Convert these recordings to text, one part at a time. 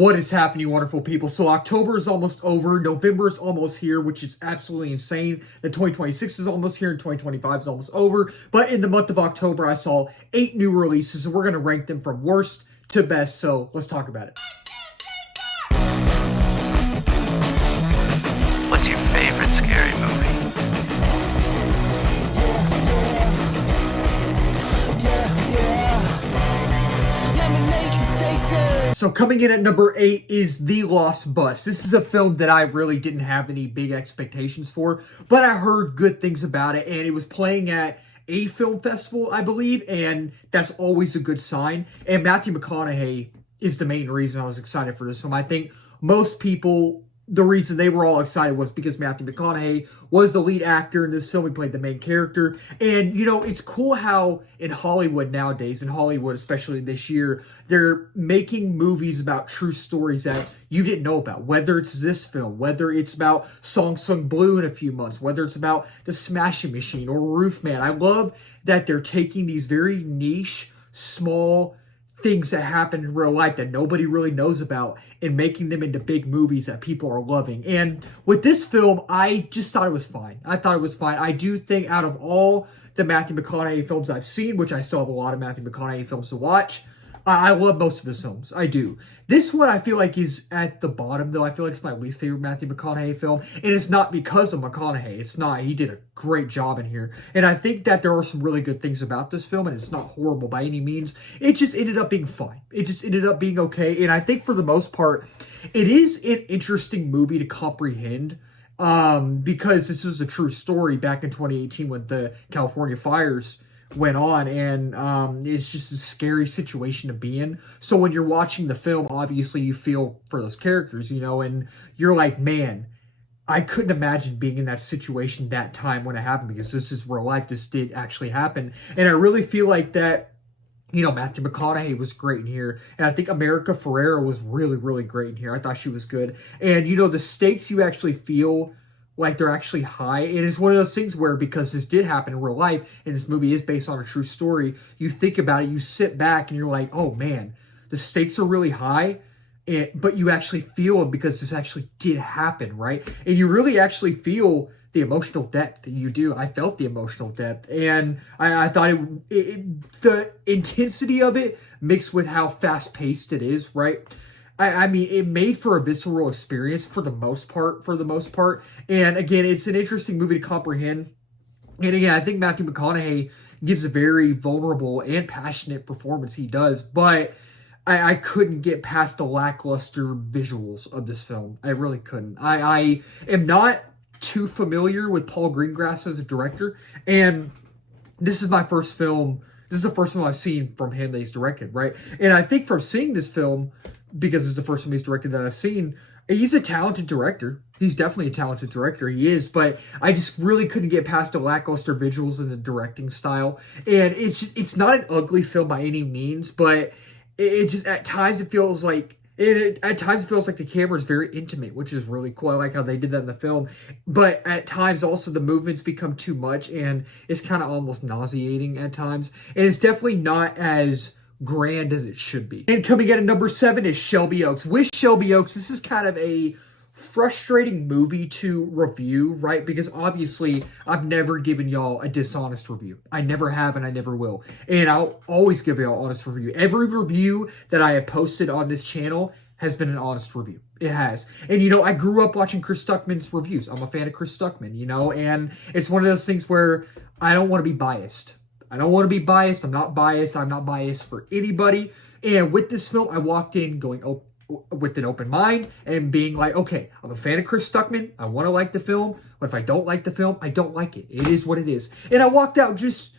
What is happening, wonderful people? So October is almost over. November is almost here, which is absolutely insane. That 2026 is almost here and 2025 is almost over. But in the month of October, I saw 8 new releases, and we're going to rank them from worst to best. So let's talk about it. What's your favorite scary movie? So coming in at number 8 is The Lost Bus. This is a film that I really didn't have any big expectations for, but I heard good things about it, and it was playing at a film festival, I believe, and that's always a good sign. And Matthew McConaughey is the main reason I was excited for this film. I think most people, the reason they were all excited was because Matthew McConaughey was the lead actor in this film. He played the main character. And, you know, it's cool how in Hollywood nowadays, in Hollywood especially this year, they're making movies about true stories that you didn't know about. Whether it's this film, whether it's about Song Sung Blue in a few months, whether it's about The Smashing Machine or Roofman. I love that they're taking these very niche, small things that happen in real life that nobody really knows about and making them into big movies that people are loving. And with this film, I just thought it was fine. I thought it was fine. I do think out of all the Matthew McConaughey films I've seen, which I still have a lot of Matthew McConaughey films to watch, I love most of his films. I do. This one I feel like is at the bottom, though. I feel like it's my least favorite Matthew McConaughey film. And it's not because of McConaughey. It's not. He did a great job in here. And I think that there are some really good things about this film. And it's not horrible by any means. It just ended up being fine. It just ended up being okay. And I think for the most part, it is an interesting movie to comprehend. Because this was a true story back in 2018 when the California fires went on, and it's just a scary situation to be in. So when you're watching the film, obviously you feel for those characters, you know, and you're like, man, I couldn't imagine being in that situation that time when it happened, because this is real life. This did actually happen. And I really feel like that, you know, Matthew McConaughey was great in here. And I think America Ferrera was really, really great in here. I thought she was good. And, you know, the stakes you actually feel like they're actually high. And it's one of those things where, because this did happen in real life and this movie is based on a true story, you think about it, you sit back and you're like, oh man, the stakes are really high, but you actually feel it because this actually did happen, right? And you really actually feel the emotional depth that you do. I felt the emotional depth, and I thought the intensity of it mixed with how fast-paced it is, right? I mean, it made for a visceral experience for the most part. And again, it's an interesting movie to comprehend. And again, I think Matthew McConaughey gives a very vulnerable and passionate performance. He does, but I couldn't get past the lackluster visuals of this film. I really couldn't. I am not too familiar with Paul Greengrass as a director, and this is my first film. This is the first film I've seen from him that he's directed, right? And I think from seeing this film, because it's the first film he's directed that I've seen, he's a talented director. He's definitely a talented director. He is, but I just really couldn't get past the lackluster visuals and the directing style. And it's not an ugly film by any means, but it just, at times it feels like, at times it feels like the camera is very intimate, which is really cool. I like how they did that in the film. But at times also the movements become too much, and it's kind of almost nauseating at times. And it's definitely not as grand as it should be. And coming in at number 7 is Shelby Oaks. With Shelby Oaks, this is kind of a frustrating movie to review, right? Because obviously I've never given y'all a dishonest review. I never have, and I never will. And I'll always give y'all an honest review. Every review that I have posted on this channel has been an honest review. It has. And, you know, I grew up watching Chris Stuckman's reviews. I'm a fan of Chris Stuckman, you know, and it's one of those things where I don't want to be biased. I don't want to be biased. I'm not biased. I'm not biased for anybody. And with this film, I walked in going with an open mind and being like, okay, I'm a fan of Chris Stuckman. I want to like the film. But if I don't like the film, I don't like it. It is what it is. And I walked out just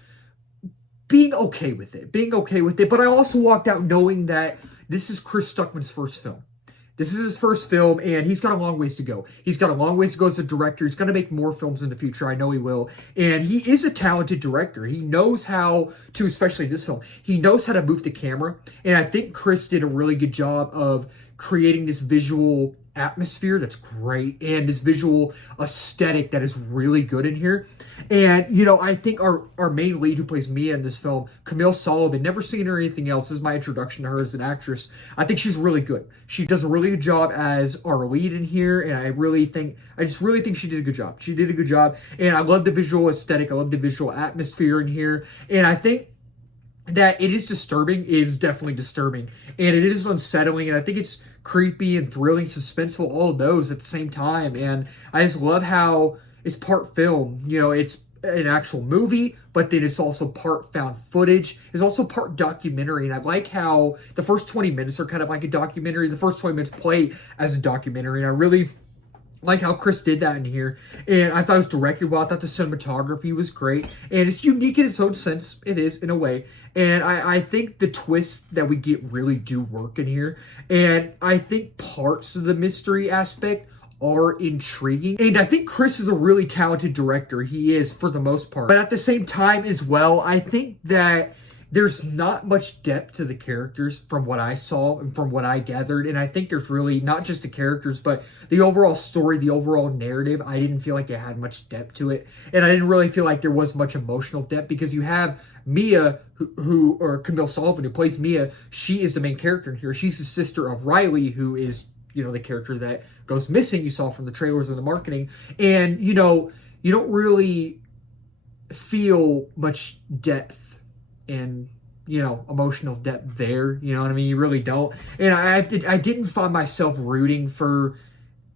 being okay with it. But I also walked out knowing that this is Chris Stuckman's first film. This is his first film, and he's got a long ways to go. He's got a long ways to go as a director. He's going to make more films in the future. I know he will. And he is a talented director. He knows how to, especially in this film, he knows how to move the camera. And I think Chris did a really good job of creating this visual atmosphere that's great and this visual aesthetic that is really good in here. And, you know, I think our main lead who plays Mia in this film, Camille Sullivan, never seen her or anything else. This is my introduction to her as an actress. I think she's really good. She does a really good job as our lead in here, and I just really think she did a good job. She did a good job, and I love the visual aesthetic. I love the visual atmosphere in here, and I think that it is disturbing. It is definitely disturbing, and it is unsettling, and I think it's creepy and thrilling, suspenseful, all of those at the same time. And I just love how it's part film. You know, it's an actual movie, but then it's also part found footage. It's also part documentary, and I like how the first 20 minutes are kind of like a documentary. The first 20 minutes play as a documentary, and I really like how Chris did that in here. And I thought it was directed well. I thought the cinematography was great. And it's unique in its own sense. It is, in a way. And I think the twists that we get really do work in here. And I think parts of the mystery aspect are intriguing. And I think Chris is a really talented director. He is, for the most part. But at the same time as well, I think that there's not much depth to the characters from what I saw and from what I gathered. And I think there's really not just the characters, but the overall story, the overall narrative. I didn't feel like it had much depth to it. And I didn't really feel like there was much emotional depth because you have Mia, or Camille Sullivan, who plays Mia. She is the main character in here. She's the sister of Riley, who is, you know, the character that goes missing. You saw from the trailers and the marketing. And, you know, you don't really feel much depth and, you know, emotional depth there. You know what I mean? You really don't. And I didn't find myself rooting for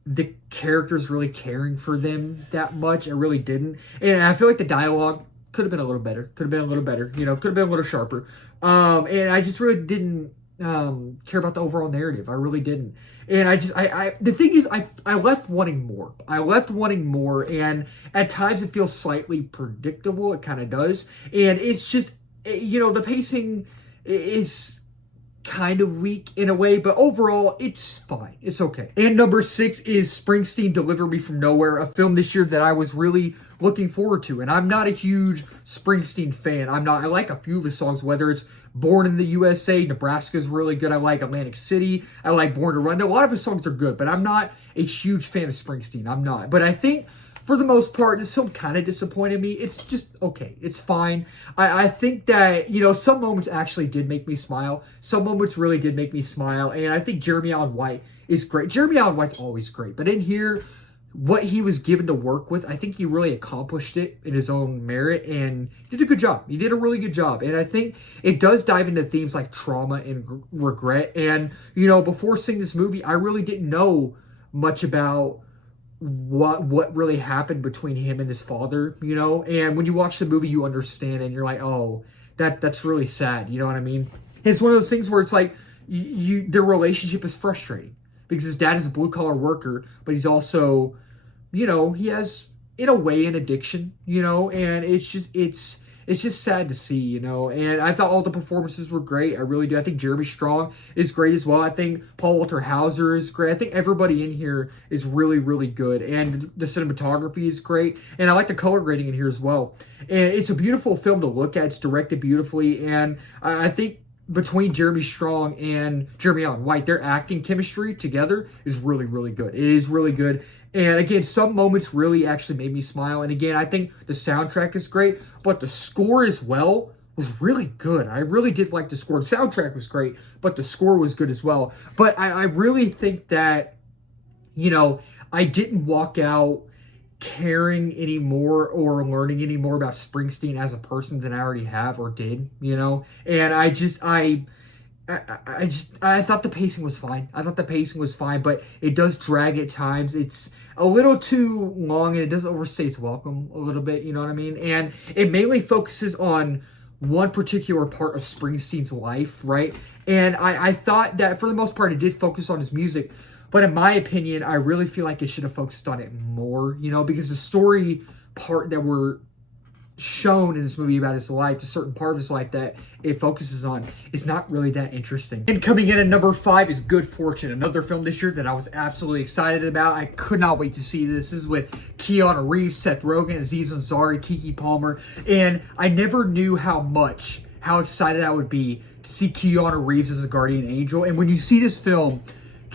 the characters, really caring for them that much. I really didn't. And I feel like the dialogue could have been a little better. You know, could have been a little sharper. And I just really didn't care about the overall narrative. I really didn't. And the thing is, I left wanting more. And at times it feels slightly predictable. It kind of does. And it's just, you know, the pacing is kind of weak in a way, but overall, it's fine. It's okay. And number 6 is Springsteen, Deliver Me From Nowhere, a film this year that I was really looking forward to. And I'm not a huge Springsteen fan. I like a few of his songs, whether it's Born in the USA, Nebraska's really good. I like Atlantic City. I like Born to Run. A lot of his songs are good, but I'm not a huge fan of Springsteen. I'm not. But I think, for the most part, this film kind of disappointed me. It's just okay. It's fine. I think that, you know, some moments actually did make me smile. Some moments really did make me smile. And I think Jeremy Allen White is great. Jeremy Allen White's always great. But in here, what he was given to work with, I think he really accomplished it in his own merit and did a good job. He did a really good job. And I think it does dive into themes like trauma and regret. And, you know, before seeing this movie, I really didn't know much about what really happened between him and his father, you know. And when you watch the movie, you understand, and you're like, oh, that's really sad. You know what I mean? It's one of those things where it's like their relationship is frustrating because his dad is a blue collar worker, but he's also, you know, he has, in a way, an addiction, you know. And it's just sad to see, you know. And I thought all the performances were great. I really do. I think Jeremy Strong is great as well. I think Paul Walter Hauser is great. I think everybody in here is really, really good. And the cinematography is great. And I like the color grading in here as well. And it's a beautiful film to look at. It's directed beautifully. And I think between Jeremy Strong and Jeremy Allen White, their acting chemistry together is really, really good. It is really good. And again, some moments really actually made me smile. And again, I think the soundtrack is great, but the score as well was really good. I really did like the score. The soundtrack was great, but the score was good as well. But I really think that, you know, I didn't walk out caring anymore or learning any more about Springsteen as a person than I already have or did, you know. And I thought the pacing was fine. But it does drag at times. It's a little too long and it does overstay its welcome a little bit, you know what I mean? And it mainly focuses on one particular part of Springsteen's life, right? And I thought that for the most part it did focus on his music, but in my opinion, I really feel like it should have focused on it more, you know, because the story part that we're shown in this movie about his life, a certain part of his life that it focuses on, is not really that interesting. And coming in at number 5 is Good Fortune, another film this year that I was absolutely excited about. I could not wait to see this. This is with Keanu Reeves, Seth Rogen, Aziz Ansari, Keke Palmer, and I never knew how excited I would be to see Keanu Reeves as a guardian angel. And when you see this film,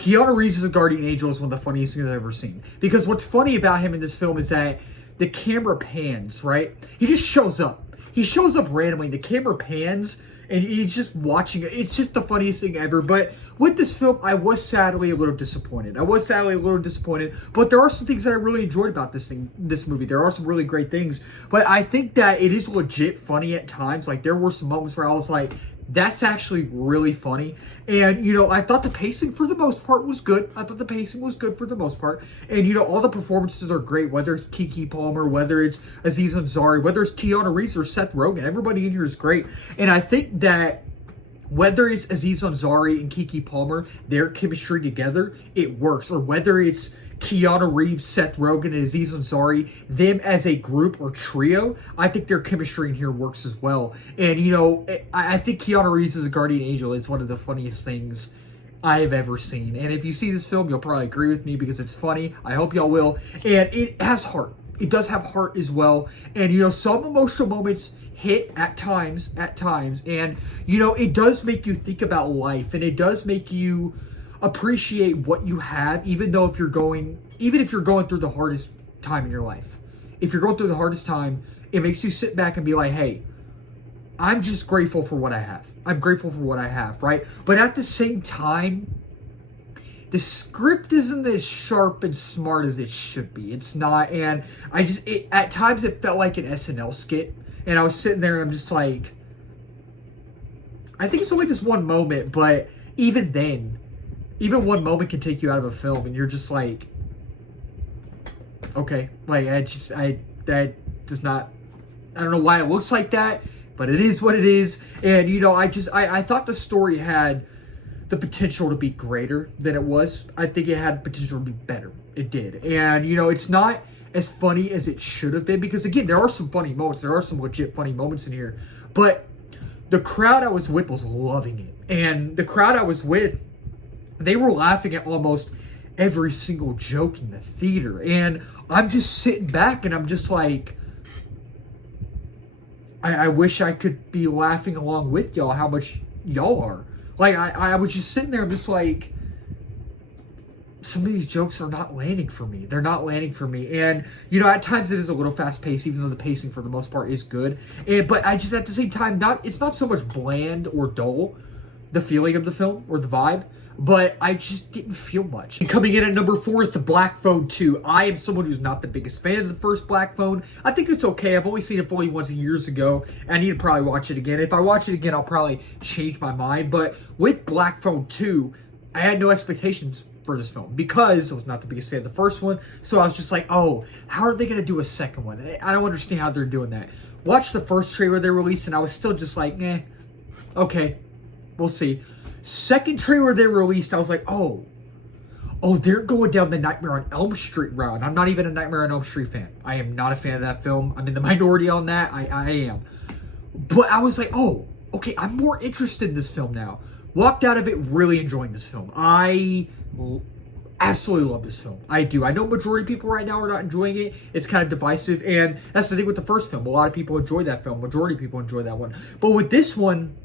Keanu Reeves as a guardian angel is one of the funniest things I've ever seen. Because what's funny about him in this film is that the camera pans, right? He just shows up. He shows up randomly, the camera pans, and he's just watching it. It's just the funniest thing ever. But with this film, I was sadly a little disappointed. But there are some things that I really enjoyed about this movie. There are some really great things. But I think that it is legit funny at times. Like, there were some moments where I was like, that's actually really funny. And, I thought the pacing for the most part was good. And, all the performances are great, whether it's Keke Palmer, whether it's Aziz Ansari, whether it's Keanu Reeves or Seth Rogen. Everybody in here is great. And I think that whether it's Aziz Ansari and Keke Palmer, their chemistry together, it works. Or whether it's Keanu Reeves, Seth Rogen, and Aziz Ansari, them as a group or trio, I think their chemistry in here works as well. And, I think Keanu Reeves as a guardian angel is one of the funniest things I've ever seen. And if you see this film, you'll probably agree with me because it's funny. I hope y'all will. And it has heart. It does have heart as well. And, some emotional moments hit at times. And, it does make you think about life. And it does make you appreciate what you have, even if you're going through the hardest time in your life. If you're going through the hardest time, it makes you sit back and be like, hey, I'm just grateful for what I have. Right? But at the same time, the script isn't as sharp and smart as it should be. It's not. And at times it felt like an SNL skit. And I was sitting there and I'm just like, I think it's only this one moment, but even then, even one moment can take you out of a film, and you're just like, okay, like that does not. I don't know why it looks like that, but it is what it is. And I thought the story had the potential to be greater than it was. I think it had potential to be better. It did, and it's not as funny as it should have been because again, there are some funny moments. There are some legit funny moments in here, but the crowd I was with was loving it, and the crowd I was with, they were laughing at almost every single joke in the theater. And I'm just sitting back and I'm just like, I wish I could be laughing along with y'all how much y'all are. Like, I was just sitting there, I'm just like, some of these jokes are not landing for me. They're not landing for me. And, at times it is a little fast paced, even though the pacing for the most part is good. But I just, at the same time, it's not so much bland or dull, the feeling of the film or the vibe. But I just didn't feel much. And coming in at number 4 is The Black Phone 2. I am someone who's not the biggest fan of the first Black Phone. I think it's okay. I've only seen it fully once years ago. I need to probably watch it again. If I watch it again, I'll probably change my mind. But with Black Phone 2, I had no expectations for this film because I was not the biggest fan of the first one. So I was just like, oh, how are they going to do a second one? I don't understand how they're doing that. Watched the first trailer they released and I was still just like, okay, we'll see. Second trailer they released, I was like, oh, they're going down the Nightmare on Elm Street route. And I'm not even a Nightmare on Elm Street fan. I am not a fan of that film. I'm in the minority on that. I am. But I was like, oh, okay, I'm more interested in this film now. Walked out of it really enjoying this film. I absolutely love this film. I do. I know majority of people right now are not enjoying it. It's kind of divisive. And that's the thing with the first film. A lot of people enjoy that film. Majority of people enjoy that one. But with this one,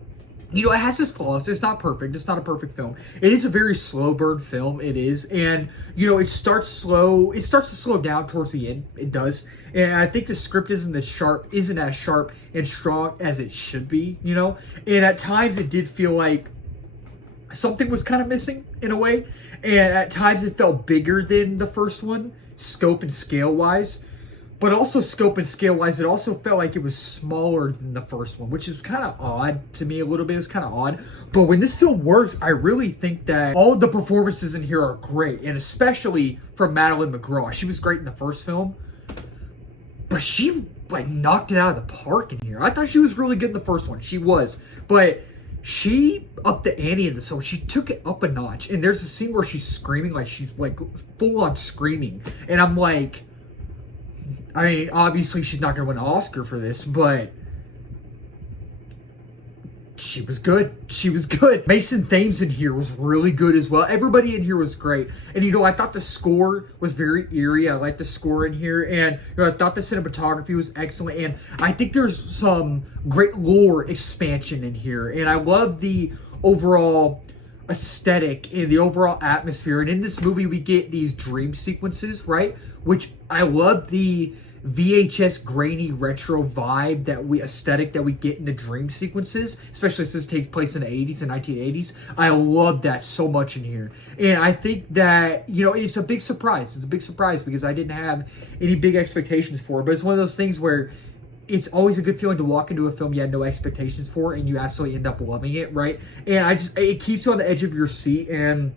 it has its flaws. It's not perfect. It's not a perfect film. It is a very slow burn film. It is. And, it starts slow. It starts to slow down towards the end. It does. And I think the script isn't as sharp and strong as it should be, And at times it did feel like something was kind of missing in a way. And at times it felt bigger than the first one, scope and scale wise. But also scope and scale wise, it also felt like it was smaller than the first one, which is kind of odd to me a little bit. It's kind of odd. But when this film works, I really think that all of the performances in here are great. And especially from Madeline McGraw. She was great in the first film. But she knocked it out of the park in here. I thought she was really good in the first one. She was. But she upped the ante in this film. She took it up a notch. And there's a scene where she's screaming, like she's full on screaming. And I'm like, I mean, obviously she's not going to win an Oscar for this, but she was good. She was good. Mason Thames in here was really good as well. Everybody in here was great. And, I thought the score was very eerie. I liked the score in here. And, I thought the cinematography was excellent. And I think there's some great lore expansion in here. And I love the overall aesthetic and the overall atmosphere. And in this movie, we get these dream sequences, right? Which I love the VHS grainy retro vibe aesthetic that we get in the dream sequences, especially since it takes place in the 80s and 1980s. I love that so much in here. And I think that, it's a big surprise. It's a big surprise because I didn't have any big expectations for it. But it's one of those things where it's always a good feeling to walk into a film you had no expectations for and you absolutely end up loving it, right? And it keeps you on the edge of your seat. And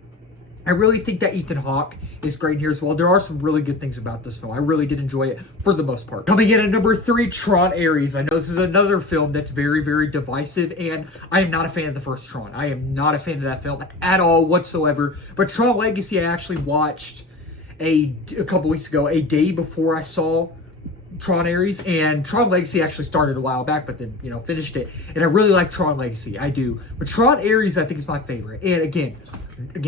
I really think that Ethan Hawke is great here as well. There are some really good things about this film. I really did enjoy it for the most part. Coming in at number 3, Tron Ares. I know this is another film that's very, very divisive, and I am not a fan of the first Tron. I am not a fan of that film at all whatsoever. But Tron Legacy I actually watched a couple weeks ago, a day before I saw Tron Ares, and Tron Legacy actually started a while back, but then, finished it. And I really like Tron Legacy. I do. But Tron Ares, I think, is my favorite. And again,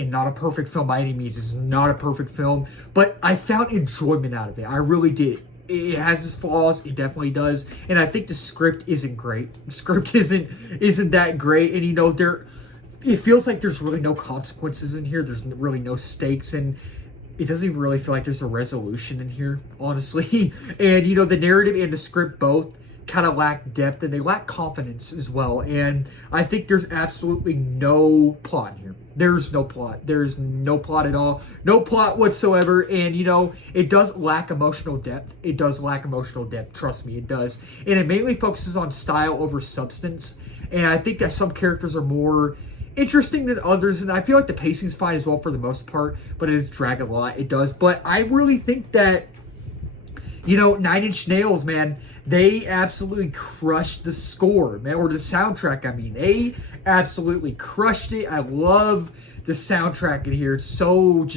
not a perfect film by any means. It's not a perfect film, but I found enjoyment out of it. I really did. It has its flaws. It definitely does. And I think the script isn't great. The script isn't that great. And, it feels like there's really no consequences in here. There's really no stakes, and it doesn't even really feel like there's a resolution in here, honestly. And, the narrative and the script both kind of lack depth, and they lack confidence as well. And I think there's absolutely no plot here. There's no plot. There's no plot at all. No plot whatsoever. And, it does lack emotional depth. It does lack emotional depth. Trust me, it does. And it mainly focuses on style over substance. And I think that some characters are more interesting than others, and I feel like the pacing's fine as well for the most part, but it does drag a lot. It does. But I really think that, Nine Inch Nails, man, they absolutely crushed the score, man, or the soundtrack, I mean. They absolutely crushed it. I love the soundtrack in here. It's so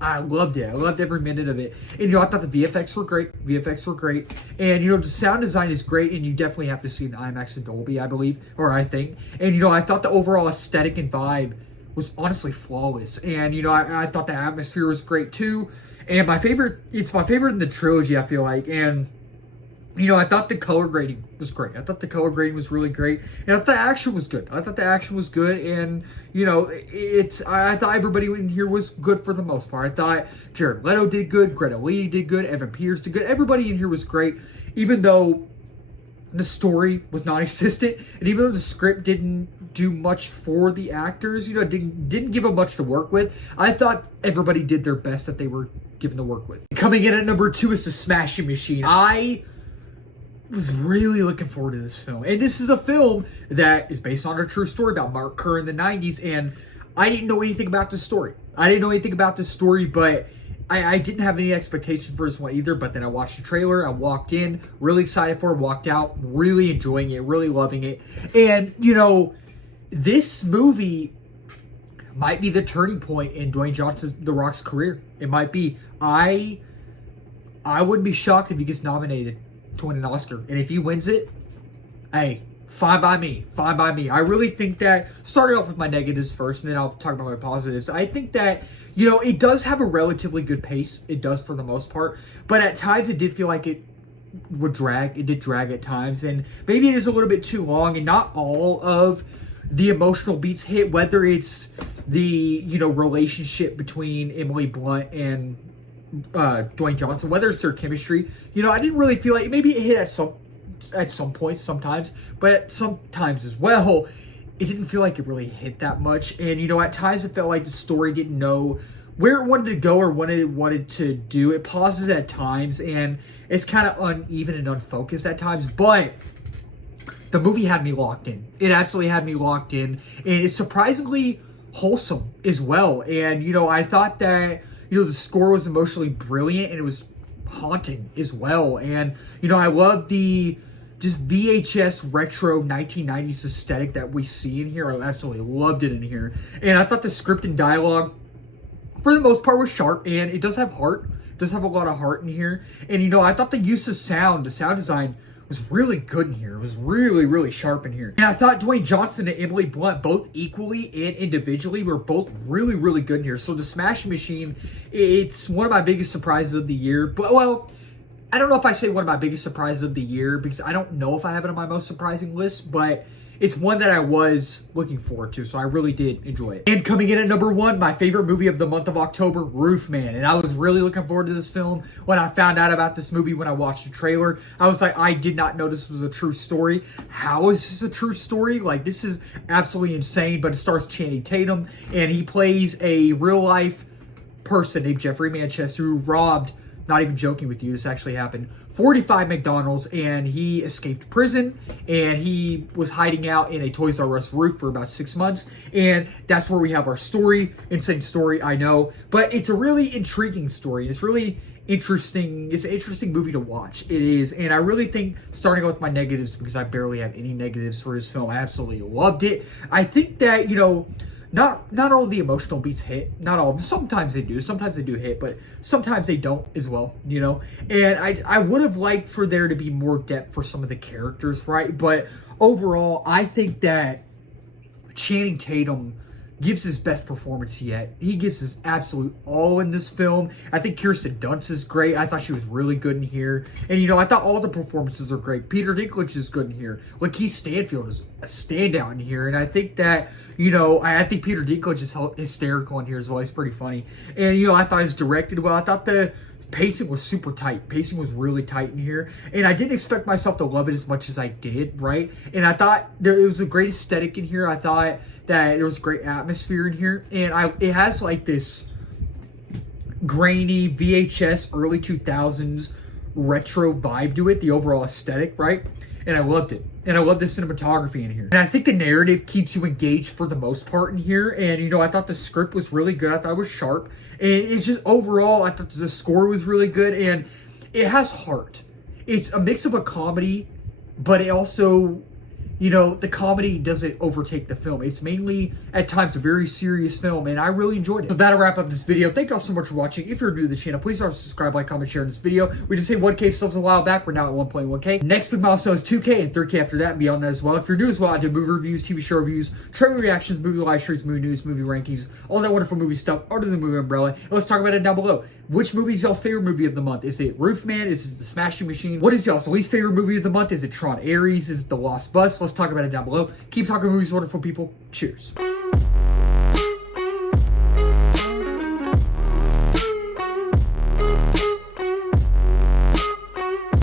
I loved it. I loved every minute of it. And, I thought the VFX were great. And, the sound design is great, and you definitely have to see it in IMAX and Dolby, I believe, or I think. And, I thought the overall aesthetic and vibe was honestly flawless. And, I thought the atmosphere was great, too. And it's my favorite in the trilogy, I feel like. And, I thought the color grading was great. I thought the color grading was really great. And I thought the action was good. And, I thought everybody in here was good for the most part. I thought Jared Leto did good. Greta Lee did good. Evan Peters did good. Everybody in here was great, even though the story was non-existent. And even though the script didn't do much for the actors, didn't give them much to work with, I thought everybody did their best that they were given to work with. Coming in at number 2 is The Smashing Machine. I was really looking forward to this film. And this is a film that is based on a true story about Mark Kerr in the 90s. And I didn't know anything about this story. But I didn't have any expectations for this one either. But then I watched the trailer. I walked in, really excited for it, walked out, really enjoying it, really loving it. And, this movie might be the turning point in Dwayne Johnson, The Rock's career. It might be. I wouldn't be shocked if he gets nominated to win an Oscar. And if he wins it, hey, fine by me. I really think that, starting off with my negatives first, and then I'll talk about my positives. I think that, it does have a relatively good pace. It does for the most part. But at times it did feel like it would drag. It did drag at times. And maybe it is a little bit too long, and not all of the emotional beats hit, whether it's the, relationship between Emily Blunt and Dwayne Johnson, whether it's their chemistry. I didn't really feel like, maybe it hit at some points sometimes, but sometimes as well, it didn't feel like it really hit that much. And, at times it felt like the story didn't know where it wanted to go or what it wanted to do. It pauses at times, and it's kind of uneven and unfocused at times, but the movie had me locked in. It absolutely had me locked in, and it's surprisingly wholesome as well. And, I thought that, the score was emotionally brilliant, and it was haunting as well. And, I love the just VHS retro 1990s aesthetic that we see in here. I absolutely loved it in here. And I thought the script and dialogue, for the most part, was sharp, and it does have heart. It does have a lot of heart in here. And, I thought the use of sound, the sound design, was really good in here. It was really, really sharp in here. And I thought Dwayne Johnson and Emily Blunt, both equally and individually, were both really, really good in here. So The Smashing Machine, it's one of my biggest surprises of the year. But, well, I don't know if I say one of my biggest surprises of the year, because I don't know if I have it on my most surprising list, but it's one that I was looking forward to, so I really did enjoy it. And coming in at number 1, my favorite movie of the month of October, Roofman. And I was really looking forward to this film. When I found out about this movie, when I watched the trailer, I was like, I did not know this was a true story. How is this a true story? Like, this is absolutely insane. But it stars Channing Tatum, and he plays a real-life person named Jeffrey Manchester who robbed, not even joking with you, this actually happened, 45 McDonald's, and he escaped prison, and he was hiding out in a Toys R Us roof for about 6 months, and that's where we have our story. Insane story, I know, but it's a really intriguing story. It's really interesting. It's an interesting movie to watch. It is, and I really think, starting with my negatives, because I barely have any negatives for this film, I absolutely loved it. I think that, you know, not all the emotional beats hit. Not all of them. Sometimes they do. Sometimes they do hit, but sometimes they don't as well, you know? And I would have liked for there to be more depth for some of the characters, right? But overall, I think that Channing Tatum gives his best performance yet. He gives his absolute all in this film. I think Kirsten Dunst is great. I thought she was really good in here. And, you know, I thought all the performances are great. Peter Dinklage is good in here. Lakeith Stanfield is a standout in here. And I think that, you know, I think Peter Dinklage is hysterical in here as well. He's pretty funny. And, you know, I thought it was directed well. I thought the pacing was super tight. Pacing was really tight in here. And I didn't expect myself to love it as much as I did, right? And I thought it was a great aesthetic in here. I thought that there was great atmosphere in here. And it has like this grainy VHS early 2000s retro vibe to it, the overall aesthetic, right? And I loved it. And I love the cinematography in here. And I think the narrative keeps you engaged for the most part in here. And, you know, I thought the script was really good. I thought it was sharp. And it's just overall, I thought the score was really good. And it has heart. It's a mix of a comedy, but it also, you know, the comedy doesn't overtake the film. It's mainly, at times, a very serious film, and I really enjoyed it. So that'll wrap up this video. Thank y'all so much for watching. If you're new to the channel, please don't subscribe, like, comment, share in this video. We just hit 1K subs a while back. We're now at 1.1K. Next big milestone is 2K and 3K after that and beyond that as well. If you're new as well, I do movie reviews, TV show reviews, trailer reactions, movie live streams, movie news, movie rankings, all that wonderful movie stuff under the movie umbrella. And let's talk about it down below. Which movie is y'all's favorite movie of the month? Is it Roofman? Is it The Smashing Machine? What is y'all's least favorite movie of the month? Is it TRON? Is it The Lost Bus? Let's talk about it down below. Keep talking movies, wonderful people. Cheers.